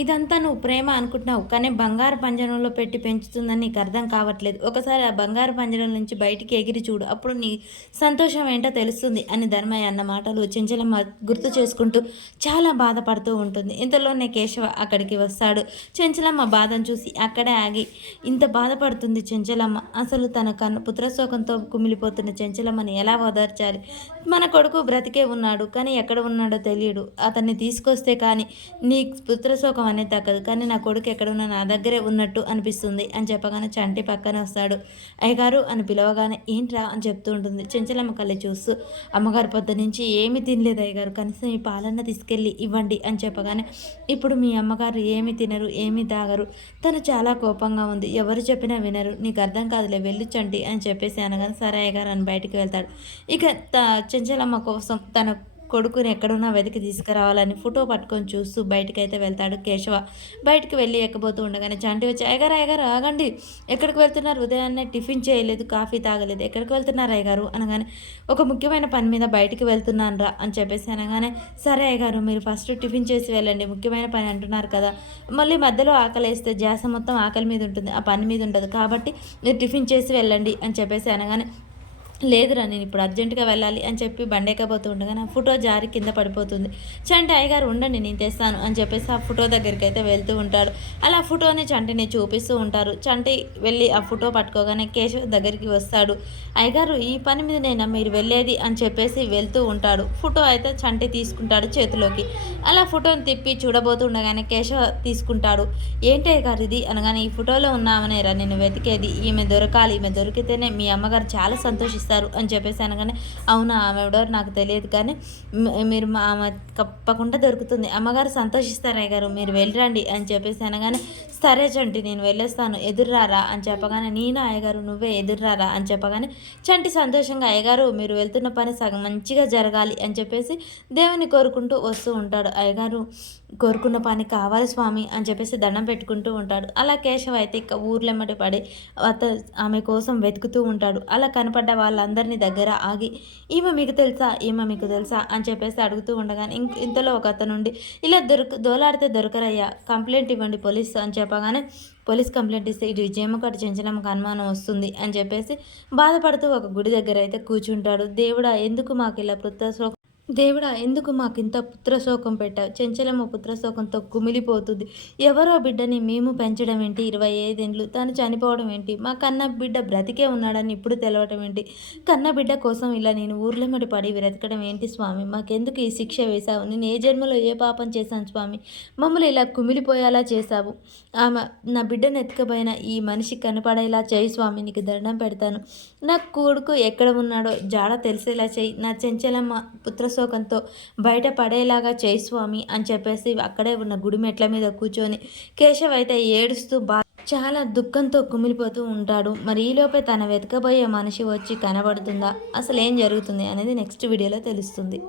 ఇదంతా నువ్వు ప్రేమ అనుకుంటున్నావు. కానీ బంగారు పంజరంలో పెట్టి పెంచుతుందని నీకు అర్థం కావట్లేదు. ఒకసారి ఆ బంగారు పంజరం నుంచి బయటికి ఎగిరి చూడు. అప్పుడు నీ సంతోషం ఏంటో తెలుస్తుంది అని ధర్మయ్య అన్న మాటలు చెంచలమ్మ గుర్తు చేసుకుంటూ చాలా బాధపడుతూ ఉంటుంది. ఇంతలోనే కేశవ అక్కడికి వస్తాడు. చెంచలమ్మ బాధను చూసి అక్కడే ఆగి ఇంత బాధపడుతుంది చెంచలమ్మ. అసలు తన పుత్రశోకంతో కుమిలిపోతున్న చెంచలమ్మని ఎలా ఓదార్చాలి? మన కొడుకు బ్రతికే ఉన్నాడు. కానీ ఎక్కడ ఉన్నాడో తెలియడు. అతన్ని తీసుకొస్తే కానీ నీ పుత్రశోకం అనేది దక్కదు. కానీ నా కొడుకు ఎక్కడున్నా నా దగ్గరే ఉన్నట్టు అనిపిస్తుంది అని చెప్పగానే చంటి పక్కనే వస్తాడు. అయ్యగారు అని పిలవగానే ఏంట్రా అని చెప్తూ ఉంటుంది. చెంచలమ్మ కళ్ళి చూస్తూ అమ్మగారు పొద్దు నుంచి ఏమీ తినలేదు అయ్యగారు, కనీసం ఈ పాలన్న తీసుకెళ్ళి ఇవ్వండి అని చెప్పగానే ఇప్పుడు మీ అమ్మగారు ఏమి తినరు, ఏమీ తాగరు, తను చాలా కోపంగా ఉంది, ఎవరు చెప్పినా వినరు, నీకు అర్థం కాదులే వెళ్ళు చంటి అని చెప్పేసి అనగానే సరే అయ్యగారు అని బయటికి వెళ్తాడు. ఇక చెంచలమ్మ కోసం తన కొడుకుని ఎక్కడున్నా వెతికి తీసుకురావాలని ఫోటో పట్టుకొని చూస్తూ బయటకైతే వెళ్తాడు కేశవ. బయటికి వెళ్ళి ఎక్కబోతూ ఉండగానే చంటి వచ్చి అయ్యగారు అయ్యగారు ఆగండి, ఎక్కడికి వెళ్తున్నారు? ఉదయాన్నే టిఫిన్ చేయలేదు, కాఫీ తాగలేదు, ఎక్కడికి వెళ్తున్నారు అయ్యగారు అనగానే ఒక ముఖ్యమైన పని మీద బయటికి వెళ్తున్నాను రా అని చెప్పేసి అనగానే సరే అయ్యగారు మీరు ఫస్ట్ టిఫిన్ చేసి వెళ్ళండి, ముఖ్యమైన పని అంటున్నారు కదా, మళ్ళీ మధ్యలో ఆకలి వేస్తే ధ్యాస మొత్తం ఆకలి మీద ఉంటుంది, ఆ పని మీద ఉండదు, కాబట్టి మీరు టిఫిన్ చేసి వెళ్ళండి అని చెప్పేసి అనగానే లేదురా నేను ఇప్పుడు అర్జెంటుగా వెళ్ళాలి అని చెప్పి బండెక్కబోతూ ఉండగా నా ఫోటో జారి కింద పడిపోతుంది. చంటి అయ్యగారు ఉండండి నేను తెస్తాను అని చెప్పేసి ఆ ఫోటో దగ్గరికి అయితే వెళ్తూ ఉంటాడు. అలా ఫోటోని చంటిని చూపిస్తూ ఉంటారు. చంటి వెళ్ళి ఆ ఫోటో పట్టుకోగానే కేశవ్ దగ్గరికి వస్తాడు. అయ్యగారు ఈ పని మీద నేను మీరు వెళ్ళేది అని చెప్పేసి వెళ్తూ ఉంటాడు. ఫోటో అయితే చంటి తీసుకుంటాడు చేతిలోకి. అలా ఫోటోని తిప్పి చూడబోతుండగానే కేశవ్ తీసుకుంటాడు. ఏంటి అయ్యగారు ఇది అనగానే ఈ ఫోటోలో ఉన్నామనేరా నేను వెతికేది, ఈమె దొరకాలి, ఈమె దొరికితేనే మీ అమ్మగారు చాలా సంతోషిస్తారు అని చెప్పేసి అనగానే అవునా ఆమె ఎవడో నాకు తెలియదు, కానీ మీరు ఆమె తప్పకుండా దొరుకుతుంది, అమ్మగారు సంతోషిస్తారు అయ్యగారు మీరు వెళ్ళరండి అని చెప్పేసి అనగానే సరే చంటి నేను వెళ్ళేస్తాను ఎదుర్రారా అని చెప్పగానే నేను అయ్యగారు నువ్వే ఎదుర్రారా అని చెప్పగానే చంటి సంతోషంగా అయ్యగారు మీరు వెళ్తున్న పని సగం మంచిగా జరగాలి అని చెప్పేసి దేవుని కోరుకుంటూ వస్తూ ఉంటాడు. అయ్యగారు కోరుకున్న పని కావాలి స్వామి అని చెప్పేసి దండం పెట్టుకుంటూ ఉంటాడు. అలా కేశవ్ అయితే ఇక ఊర్లెమ్మటి పడి ఆమె కోసం వెతుకుతూ ఉంటాడు. అలా కనపడ్డ వాళ్ళందరినీ దగ్గర ఆగి ఈమె మీకు తెలుసా, ఈమె మీకు తెలుసా అని చెప్పేసి అడుగుతూ ఉండగానే ఇంతలో ఒక అతనుండి ఇలా దోలాడితే దొరకరయ్యా, కంప్లైంట్ ఇవ్వండి పోలీస్ అని చెప్పగానే పోలీస్ కంప్లైంట్ ఇస్తే ఇటు విజయమ్మకటి చెంచలమ్మకు అనుమానం వస్తుంది అని చెప్పేసి బాధపడుతూ ఒక గుడి దగ్గర అయితే కూర్చుంటాడు. దేవుడా ఎందుకు మాకు ఇలా దేవుడా ఎందుకు మాకింత పుత్రశోకం పెట్టావు? చెంచలమ్మ పుత్రశోకంతో కుమిలిపోతుంది. ఎవరో బిడ్డని మేము పెంచడం ఏంటి 25 ఏండ్లు, తను చనిపోవడం ఏంటి, మా కన్న బిడ్డ బ్రతికే ఉన్నాడని ఇప్పుడు తెలవటం ఏంటి, కన్న బిడ్డ కోసం ఇలా నేను ఊర్లెమ్మడి పడి బ్రతకడం ఏంటి స్వామి, మాకెందుకు ఈ శిక్ష వేశావు? నేను ఏ జన్మలో ఏ పాపం చేశాను స్వామి, మమ్మల్ని ఇలా కుమిలిపోయేలా చేశావు, ఆమె నా బిడ్డను ఎత్తుకపోయిన ఈ మనిషి కనపడేలా చేయి స్వామి, నీకు దండం పెడతాను, నా కొడుకు ఎక్కడ ఉన్నాడో జాడ తెలిసేలా చేయి, నా చెంచలమ్మ పుత్రశోకంతో బయటపడేలాగా చేయి స్వామి అని చెప్పేసి అక్కడే ఉన్న గుడి మెట్ల మీద కూర్చొని కేశవ్ అయితే ఏడుస్తూ చాలా దుఃఖంతో కుమిలిపోతూ ఉంటాడు. మరి ఈలోపే తన వెతకబోయే మనిషి వచ్చి కనబడుతుందా, అసలు ఏం జరుగుతుంది అనేది నెక్స్ట్ వీడియోలో తెలుస్తుంది.